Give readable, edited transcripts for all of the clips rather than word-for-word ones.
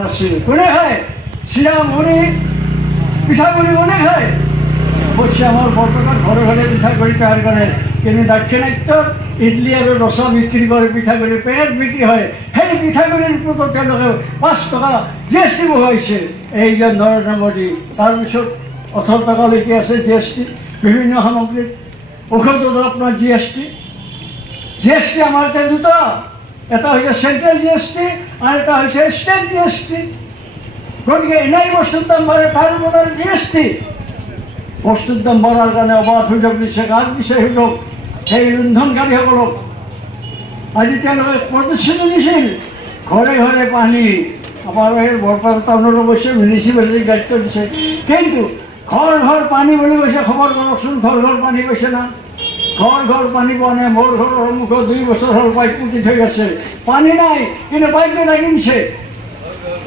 কোনে খায় চিৰা মুড়ি পিঠাগুড়ি কোনে খায় অৱশ্যে আমাৰ বৰ্তমান ঘৰে ঘৰে পিঠাগুড়ি তৈয়াৰ কৰে কিন্তু দাক্ষিণাত্যত ইডলি আৰু ৰচা বিক্ৰী কৰে পিঠাগুড়ি পেকেট বিক্ৰী হয় সেই পিঠাগুড়িৰ ওপৰত তেওঁলোকে 5 টকা GST বঢ়াইছে এই যে নৰেন্দ্ৰ মোদী তাৰপিছত 18 টকালৈকে আছে GST বিভিন্ন সামগ্ৰীত ঔষধৰ আপোনাৰ GST আমাৰ এতিয়া দুটা এটা হৈছে চেণ্ট্ৰেল GST আৰু এটা হৈছে ষ্টেট GST গতিকে এনেই বস্তুৰ দাম বাঢ়ে তাৰ ওপৰত GST বস্তুৰ দাম বঢ়াৰ কাৰণে অবাধ সুযোগ দিছে কাক দিছে সুযোগ সেই ইন্ধনকাৰীসকলক আজি তেওঁলোকে প্ৰতিশ্ৰুতি দিছিল ঘৰে ঘৰে পানী আমাৰ এই বৰপেটা টাউনৰ অৱশ্যে মিউনিচিপালিটিক দায়িত্ব দিছে কিন্তু ঘৰ ঘৰ পানী বুলি কৈছে খবৰ কৰকচোন ঘৰ ঘৰ পানী কৈছে না ঘৰ ঘৰ পানী পোৱা নাই মোৰ ঘৰৰ সন্মুখত 2 বছৰ হ'ল পাইপ পুতি থৈ আছে পানী নাই কিন্তু পাইপ এটা কিনিছে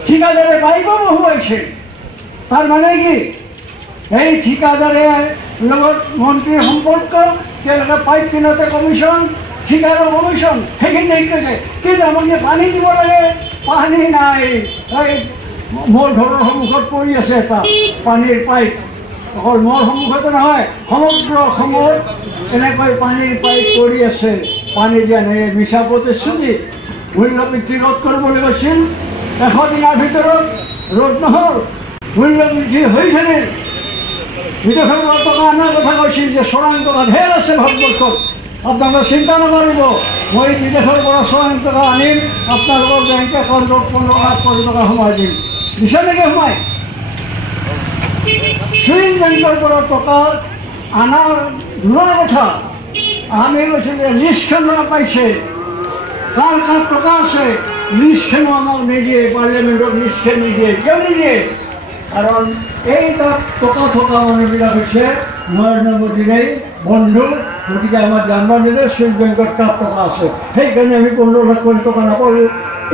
ঠিকাদাৰে পাইপো বহুৱাইছে তাৰ মানে কি এই ঠিকাদাৰে লগত মন্ত্ৰীৰ সম্পৰ্ক তেওঁলোকে পাইপ কিনোতে কমিশ্যন ঠিকাদাৰৰ কমিশ্যন সেইখিনি কৈছে কিন্তু আমাক যে পানী দিব লাগে পানী নাই এই মোৰ ঘৰৰ সন্মুখত পৰি আছে এটা পানীৰ পাইপ অকল মোৰ সন্মুখতে নহয় সমগ্ৰ অসমত এনেকৈ পানীৰ পাইপ পৰি আছে পানী দিয়া নাই মিছা প্ৰতিশ্ৰুতি মূল্য বৃদ্ধি ৰোধ কৰিবলৈ কৈছিল 100 দিনৰ ভিতৰত ৰোধ নহ'ল মূল্য বৃদ্ধি হৈ থাকে বিদেশৰ পৰা টকা অনাৰ কথা কৈছিল যে 94 টকা ঢেৰ আছে ভাৰতবৰ্ষত আপোনালোকে চিন্তা নকৰিব মই বিদেশৰ পৰা 94 টকা আনিম আপোনালোকৰ বেংক একাউণ্টত 15 টকা সোমাই দিম দিছে নেকি সোমাই সুইং বেংকৰ পৰা টকা আনাৰ দূৰৰ কথা আমি কৈছোঁ যে লিষ্টখন পাইছে কাৰ কাৰ টকা আছে লিষ্টখনো আমাক নিদিয়ে পাৰ্লিয়ামেণ্টত লিষ্টখন নিদিয়ে কিয় নিদিয়ে কাৰণ এই তাত টকা থকা মানুহবিলাক হৈছে নৰেন্দ্ৰ মোদীৰে বন্ধু গতিকে আমাৰ জানিব নিদিয়ে সুইং বেংকত কাৰ টকা আছে সেইকাৰণে আমি 15 লাখ কোটি টকা নাপালোঁ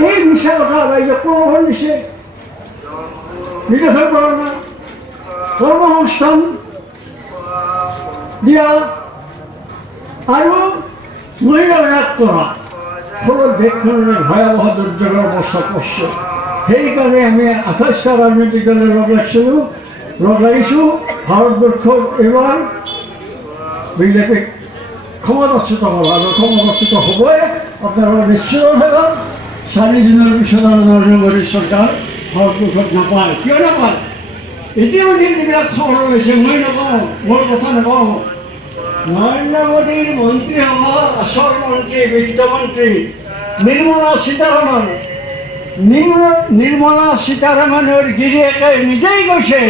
এই মিছা কথা ৰাইজক প্ৰলোভন দিছে বিদেশৰ পৰা কৰ্মসংস্থান দিয়া আৰু মহিলা হ্ৰাস কৰা সকলো দেশখনলৈ ভয়াৱহ দুৰ্যোগৰ অৱস্থা কৰিছে সেইকাৰণে আমি 28টা ৰাজনৈতিক দলে লগ লাগিছোঁ ভাৰতবৰ্ষত এইবাৰ বিজেপিক ক্ষমতাচ্যুত হ'ব আৰু ক্ষমতাচ্যুত হ'বই আপোনালোকৰ নিশ্চিত থাকক 4 দিনৰ পিছত আৰু নৰেন্দ্ৰ মোদী চৰকাৰ ভাৰতবৰ্ষত নাপায় কিয় নাপায় ইতিমধ্যে যিবিলাক খবৰ লৈছে মই নকওঁ মোৰ কথা নকওঁ নৰেন্দ্ৰ মোদীৰ মন্ত্ৰীসভা আচল মন্ত্ৰী বিত্তমন্ত্ৰী নিৰ্মলা সীতাৰামনৰ গিৰিয়েকে নিজেই কৈছে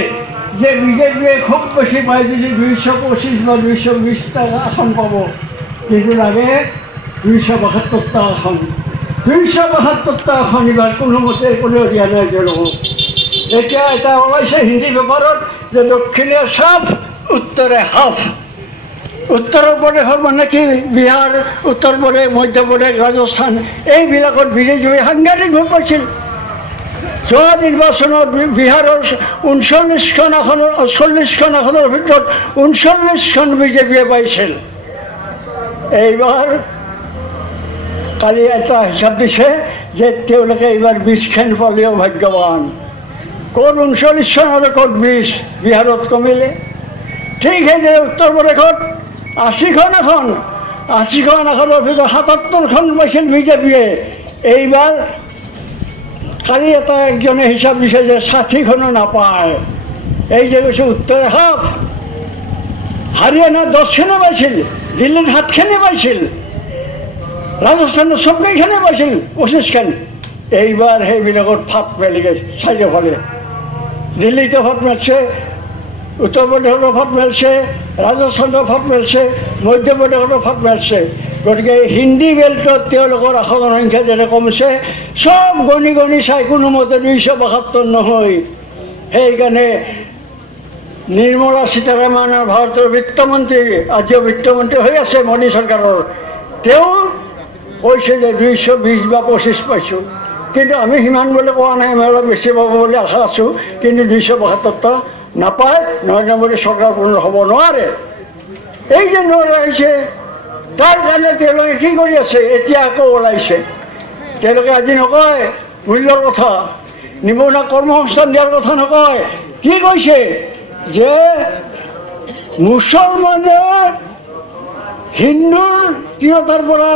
যে বিজেপিয়ে খুব বেছি পায় যদি 225 বা 220টা আসন পাব কিন্তু লাগে 272টা আসন 272টা আসন এইবাৰ কোনোমতে কোনেও দিয়া নাই তেওঁলোকক এতিয়া এটা ওলাইছে হিন্দী পেপাৰত যে দক্ষিণে চাফ উত্তৰে হাফ উত্তৰ প্ৰদেশৰ মানে কি বিহাৰ উত্তৰ প্ৰদেশ মধ্যপ্ৰদেশ ৰাজস্থান এইবিলাকত বিজেপিয়ে সাংঘাতিক ভোট পাইছিল যোৱা নিৰ্বাচনত বিহাৰৰ 39খন আসনৰ 40খন আসনৰ ভিতৰত 39খন বিজেপিয়ে পাইছিল এইবাৰ কালি এটা হিচাপ দিছে যে তেওঁলোকে এইবাৰ 20খন পালেও ভাগ্যৱান ক'ত 39খন আৰু ক'ত 20 বিহাৰত কমিলে ঠিক সেইদৰে উত্তৰ প্ৰদেশত 80খন আসনৰ ভিতৰত 77খন পাইছিল বিজেপিয়ে এইবাৰ কালি এটা একজনে হিচাপ দিছে যে 60খনো নাপায় এই যে কৈছে উত্তৰে হাফ হাৰিয়ানাত 10খনে পাইছিল দিল্লীত 7খনে পাইছিল ৰাজস্থানত চবকেইখনে পাইছিল 25খন এইবাৰ সেইবিলাকত ফাট পেলিগে চাৰিওফালে দিল্লীতো ফাট মাৰিছে উত্তৰ প্ৰদেশতো ফাট মাৰিছে ৰাজস্থানতো ফাট মাৰিছে মধ্যপ্ৰদেশতো ফাট মাৰিছে গতিকে হিন্দী বেল্টত তেওঁলোকৰ আসনৰ সংখ্যা যেনে কমিছে চব গণি গণি চাই কোনোমতে 272 নহয় সেইকাৰণে নিৰ্মলা সীতাৰামনৰ ভাৰতৰ বিত্তমন্ত্ৰী আজিও বিত্তমন্ত্ৰী হৈ আছে মোদী চৰকাৰৰ তেওঁ কৈছে যে 220 বা 25 পাইছোঁ কিন্তু আমি সিমান বুলি কোৱা নাই আমি অলপ বেছি পাব বুলি আশা আছোঁ কিন্তু 272টা নাপায় নৰেন্দ্ৰ মোদী চৰকাৰ পূৰ্ণ হ'ব নোৱাৰে এই যে নোৱাৰিছে তাৰ কাৰণে তেওঁলোকে কি কৰি আছে এতিয়া আকৌ ওলাইছে তেওঁলোকে আজি নকয় মূল্যৰ কথা নিবনুৱা কৰ্মসংস্থান দিয়াৰ কথা নকয়। কি কৈছে যে মুছলমানে হিন্দুৰ তিৰোতাৰ পৰা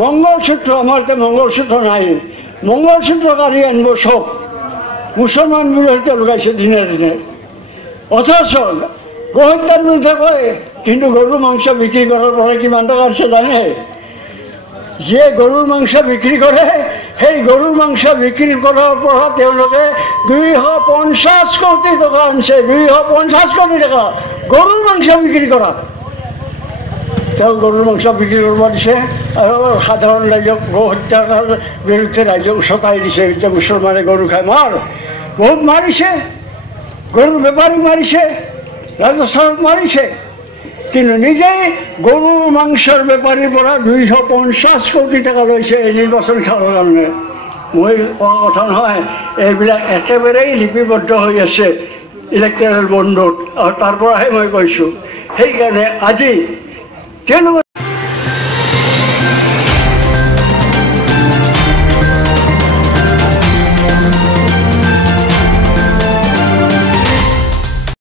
মংগলসূত্ৰ, আমাৰ এতিয়া মংগলসূত্ৰ নাই, মংগলসূত্ৰ কাঢ়ি আনিব চব মুছলমান বিৰোধী লগাইছে দিনে দিনে। অথচ গোহত্যাৰ বিৰুদ্ধে কয়, কিন্তু গৰুৰ মাংস বিক্ৰী কৰাৰ পৰা কিমান টকা আছে জানে? যিয়ে গৰুৰ মাংস বিক্ৰী কৰে সেই গৰুৰ মাংস বিক্ৰী কৰাৰ পৰা তেওঁলোকে 250 কোটি টকা আনিছে। 250 কোটি টকা গৰুৰ মাংস বিক্ৰী কৰা। তেওঁ গৰুৰ মাংস বিক্ৰী কৰিব দিছে আৰু সাধাৰণ ৰাইজক গো হত্যাৰ বিৰুদ্ধে ৰাইজক চকাই দিছে। এতিয়া মুছলমানে গৰু খাই মাৰ, বহুত মাৰিছে, গৰুৰ বেপাৰী মাৰিছে, ৰাজস্থানত মাৰিছে, কিন্তু নিজেই গৰুৰ মাংসৰ বেপাৰীৰ পৰা 250 কোটি টকা লৈছে এই নিৰ্বাচন খেলৰ কাৰণে। মই কোৱা কথা নহয়, এইবিলাক একেবাৰেই লিপিবদ্ধ হৈ আছে ইলেক্ট্ৰেল বণ্ডত, আৰু তাৰ পৰাহে মই কৈছোঁ। সেইকাৰণে আজি তেওঁলোকে